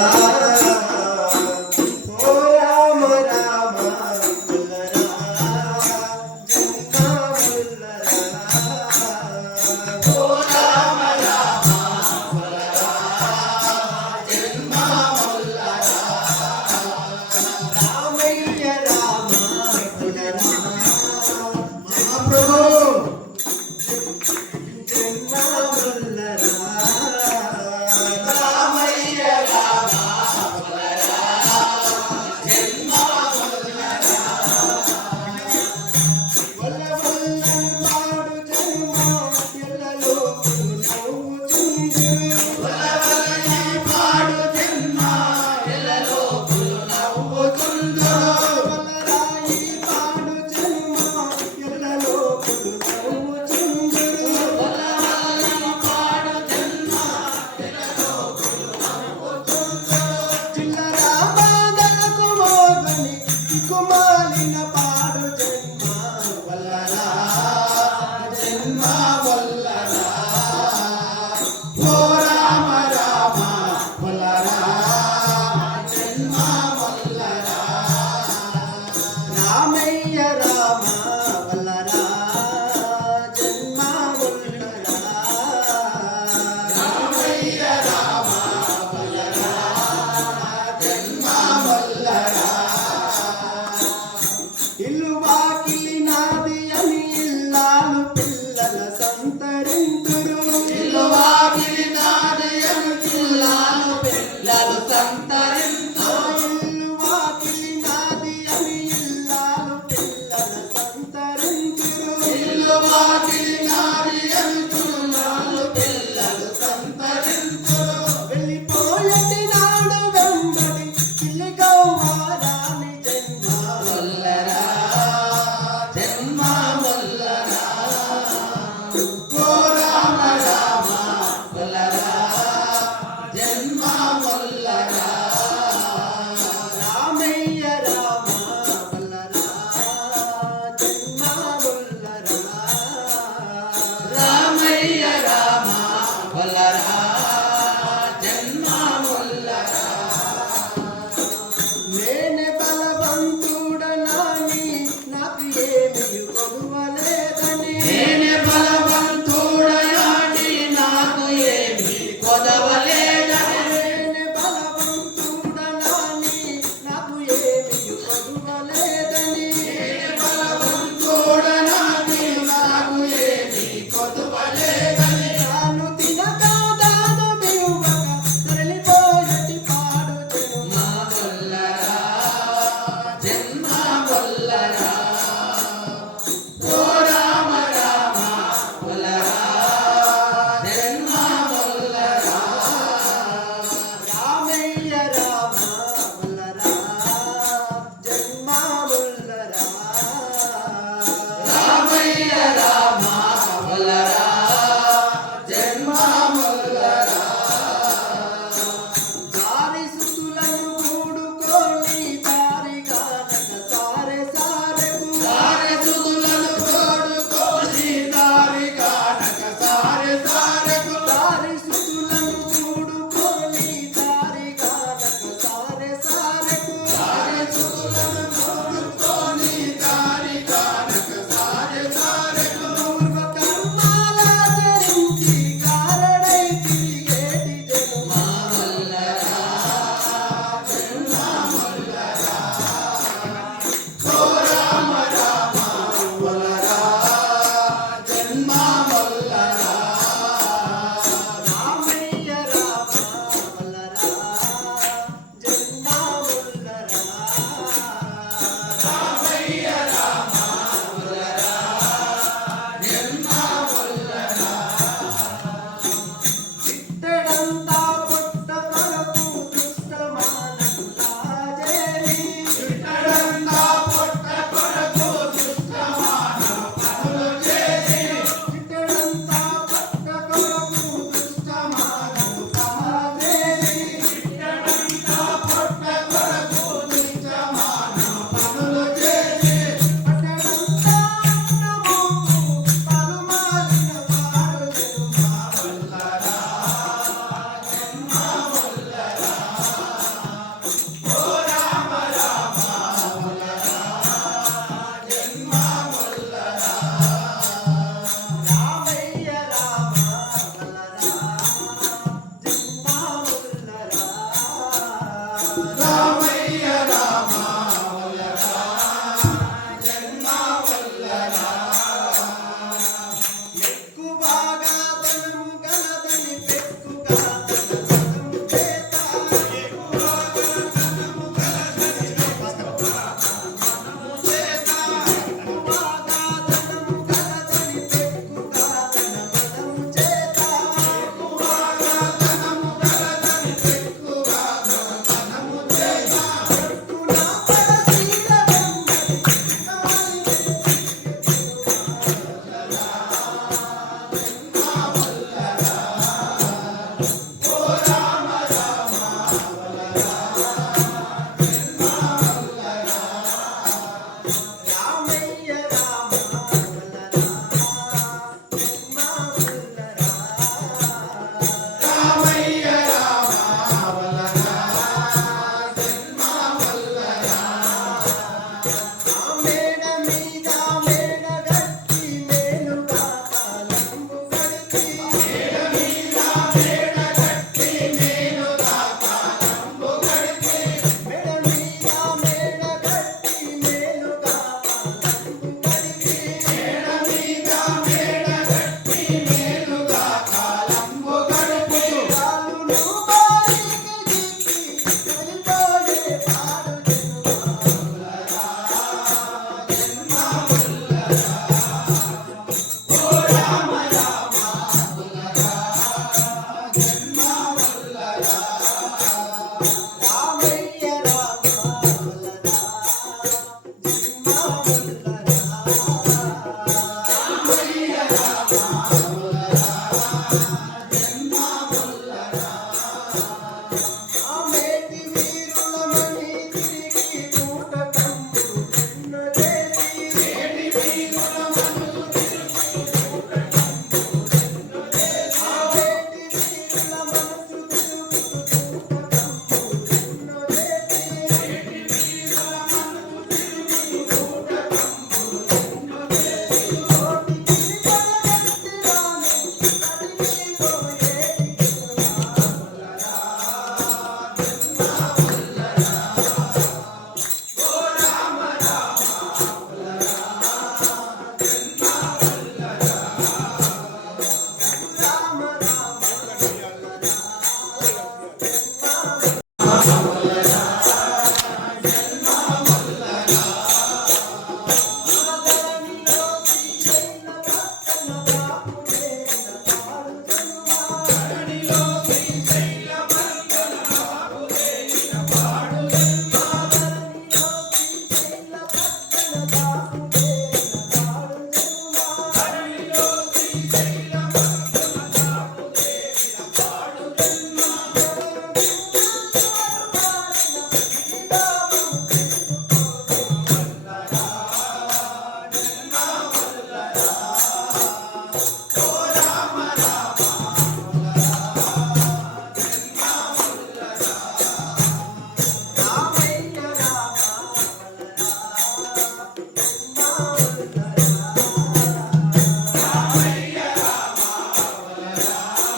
Oh Oh.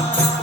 Bye.